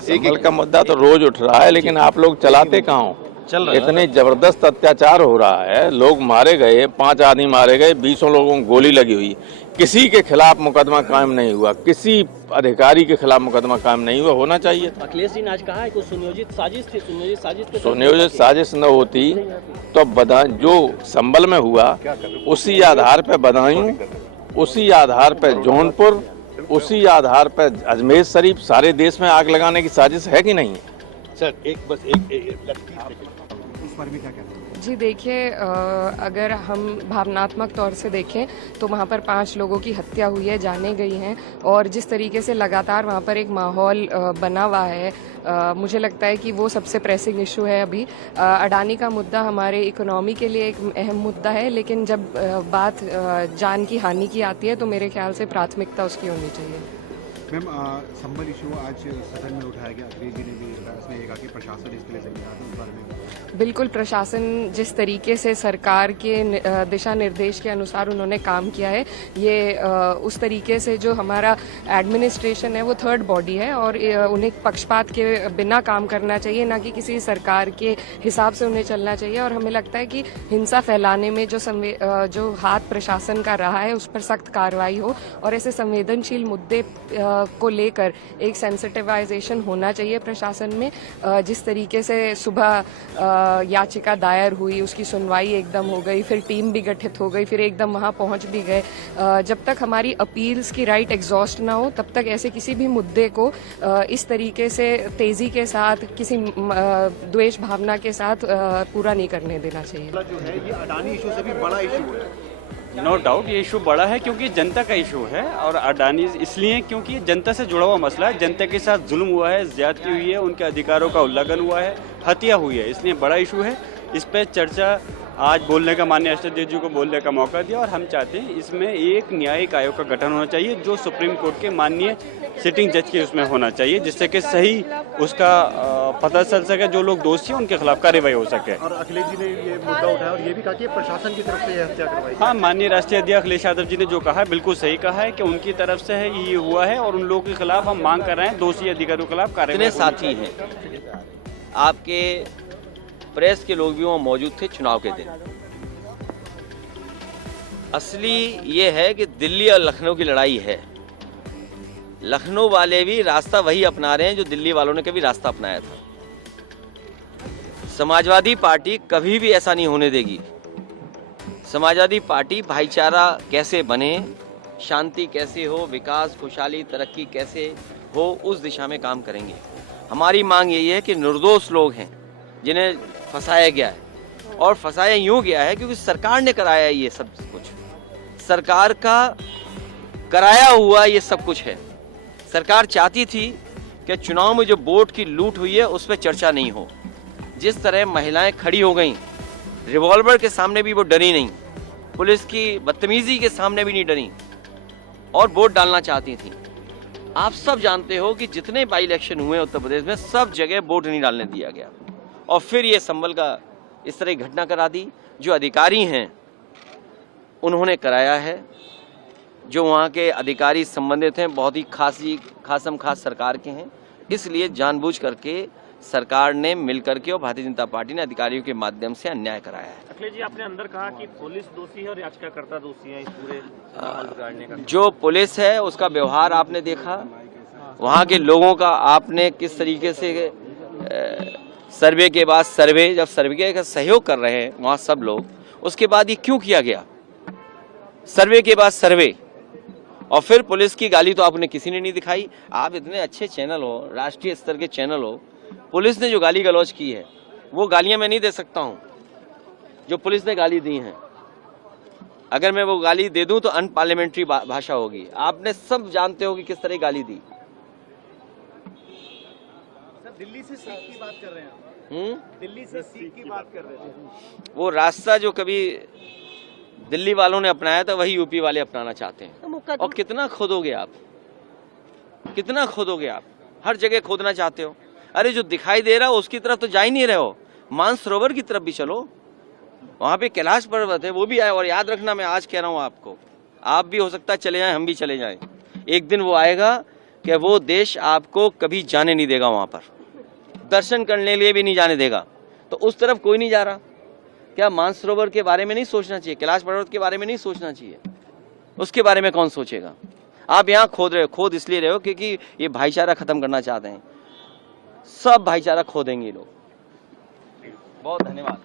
संभल का मुद्दा तो रोज उठ रहा है, लेकिन आप लोग चलाते कहाँ हो? इतने जबरदस्त अत्याचार हो रहा है, लोग मारे गए, 5 आदमी मारे गए, 20 लोगों को गोली लगी हुई, किसी के खिलाफ मुकदमा कायम नहीं हुआ, किसी अधिकारी के खिलाफ मुकदमा कायम नहीं हुआ। होना चाहिए था। अखिलेश जी ने आज कहा है कि सुनियोजित साजिश थी, सुनियोजित साजिश न होती तो जो संभल में हुआ उसी आधार पर बदायूं, उसी आधार पर जौनपुर, उसी आधार पर अजमेर शरीफ, सारे देश में आग लगाने की साजिश है कि नहीं है? सर एक इस पर भी क्या कहते हैं? जी देखिए, अगर हम भावनात्मक तौर से देखें तो वहाँ पर 5 लोगों की हत्या हुई है, जाने गई हैं, और जिस तरीके से लगातार वहाँ पर एक माहौल बना हुआ है, मुझे लगता है कि वो सबसे प्रेसिंग इशू है अभी। अडानी का मुद्दा हमारे इकोनॉमी के लिए एक अहम मुद्दा है, लेकिन जब बात जान की हानि की आती है तो मेरे ख्याल से प्राथमिकता उसकी होनी चाहिए। मैम, संभल इशू आज सदन में उठाया गया। अखिलेश जी ने भी इसमें ये कहा कि प्रशासन इस तरह से नहीं था, उस बारे में बिल्कुल, प्रशासन जिस तरीके से सरकार के दिशा निर्देश के अनुसार उन्होंने काम किया है, ये उस तरीके से जो हमारा एडमिनिस्ट्रेशन है वो थर्ड बॉडी है और उन्हें पक्षपात के बिना काम करना चाहिए, ना कि किसी सरकार के हिसाब से उन्हें चलना चाहिए। और हमें लगता है कि हिंसा फैलाने में जो हाथ प्रशासन का रहा है उस पर सख्त कार्रवाई हो, और ऐसे संवेदनशील मुद्दे को लेकर एक सेंसिटिवाइजेशन होना चाहिए प्रशासन में। जिस तरीके से सुबह याचिका दायर हुई, उसकी सुनवाई एकदम हो गई, फिर टीम भी गठित हो गई, फिर एकदम वहां पहुंच भी गए। जब तक हमारी अपील्स की राइट एग्जॉस्ट ना हो तब तक ऐसे किसी भी मुद्दे को इस तरीके से तेजी के साथ, किसी द्वेष भावना के साथ पूरा नहीं करने देना चाहिए। जो है ये अडानी इशू से भी बड़ा इशू है। नो डाउट ये इशू बड़ा है, क्योंकि जनता का इशू है, और अडानी इसलिए क्योंकि ये जनता से जुड़ा हुआ मसला है। जनता के साथ जुल्म हुआ है, ज्यादती हुई है, उनके अधिकारों का उल्लंघन हुआ है, हत्या हुई है, इसलिए बड़ा इशू है। इस पर चर्चा आज बोलने का, माननीय अष्टदेव जी को बोलने का मौका दिया, और हम चाहते हैं इसमें एक न्यायिक आयोग का गठन होना चाहिए जो सुप्रीम कोर्ट के माननीय सिटिंग जज के उसमें होना चाहिए, जिससे कि सही उसका पता चल सके, जो लोग दोषी हैं उनके खिलाफ कार्रवाई हो सके। और अखिलेश जी ने ये मुद्दा उठाया और ये भी कहा कि प्रशासन की तरफ से ये हत्या करवाई। हाँ, माननीय राष्ट्रीय अध्यक्ष अखिलेश यादव जी ने जो कहा है बिल्कुल सही कहा है कि उनकी तरफ से है ये हुआ है, और उन लोगों के खिलाफ हम मांग कर रहे हैं दोषी अधिकारियों के खिलाफ कार्रवाई। इतने साथी हैं आपके, प्रेस के लोग भी वहाँ मौजूद थे चुनाव के दिन। असली ये है कि दिल्ली और लखनऊ की लड़ाई है। लखनऊ वाले भी रास्ता वही अपना रहे हैं जो दिल्ली वालों ने कभी रास्ता अपनाया था। समाजवादी पार्टी कभी भी ऐसा नहीं होने देगी। समाजवादी पार्टी भाईचारा कैसे बने, शांति कैसे हो, विकास, खुशहाली, तरक्की कैसे हो, उस दिशा में काम करेंगे। हमारी मांग यही है कि निर्दोष लोग हैं जिन्हें फंसाया गया है, और फंसाया यूं गया है क्योंकि सरकार ने कराया है, ये सब कुछ सरकार का कराया हुआ ये सब कुछ है। सरकार चाहती थी कि चुनाव में जो वोट की लूट हुई है उस पर चर्चा नहीं हो। जिस तरह महिलाएं खड़ी हो गईं, रिवॉल्वर के सामने भी वो डरी नहीं, पुलिस की बदतमीजी के सामने भी नहीं डरी, और वोट डालना चाहती थी। आप सब जानते हो कि जितने बाई इलेक्शन हुए उत्तर प्रदेश में, सब जगह वोट नहीं डालने दिया गया, और फिर ये संभल का इस तरह की घटना करा दी। जो अधिकारी हैं उन्होंने कराया है, जो वहाँ के अधिकारी संबंधित हैं बहुत ही खासम खास सरकार के हैं, इसलिए जानबूझ करके सरकार ने मिलकर के और भारतीय जनता पार्टी ने अधिकारियों के माध्यम से अन्याय कराया है। अखिलेश जी, आपने अंदर कहा कि पुलिस दोषी है और याचिकाकर्ता दोषी है इस पूरे माहौल बिगाड़ने का। जो पुलिस है उसका व्यवहार आपने देखा, वहाँ के लोगों का आपने किस तरीके से सर्वे के बाद सर्वे, जब सर्वे का सहयोग कर रहे हैं वहाँ सब लोग, उसके बाद ये क्यों किया गया? सर्वे के बाद सर्वे, और फिर पुलिस की गाली तो आपने किसी ने नहीं दिखाई। आप इतने अच्छे चैनल हो, राष्ट्रीय स्तर के चैनल हो, पुलिस ने जो गाली गलौज की है वो गालियां मैं नहीं दे सकता हूं जो पुलिस ने गाली दी हैं। अगर मैं वो गाली दे दूं तो अनपार्लियामेंट्री भाषा होगी। आपने सब जानते हो कि किस तरह गाली दी। दिल्ली से सीख की बात कर रहे हैं। दिल्ली से सीख की बात कर रहे थे। वो रास्ता जो कभी दिल्ली वालों ने अपनाया था वही यूपी वाले अपनाना चाहते हैं। और कितना खोदोगे आप, कितना खोदोगे आप? हर जगह खोदना चाहते हो। अरे जो दिखाई दे रहा हो उसकी तरफ तो जा ही नहीं रहे हो, मानसरोवर की तरफ भी चलो, वहां पे कैलाश पर्वत है वो भी आए। और याद रखना, मैं आज कह रहा हूँ आपको, आप भी हो सकता है चले जाएं, हम भी चले जाएं, एक दिन वो आएगा कि वो देश आपको कभी जाने नहीं देगा, वहाँ पर दर्शन करने के लिए भी नहीं जाने देगा। तो उस तरफ कोई नहीं जा रहा। क्या मानसरोवर के बारे में नहीं सोचना चाहिए? कैलाश पर्वत के बारे में नहीं सोचना चाहिए? उसके बारे में कौन सोचेगा? आप यहाँ खोद रहे हो, खोद इसलिए रहे हो क्योंकि ये भाईचारा खत्म करना चाहते हैं। सब भाईचारा खो देंगे ये लोग। बहुत धन्यवाद।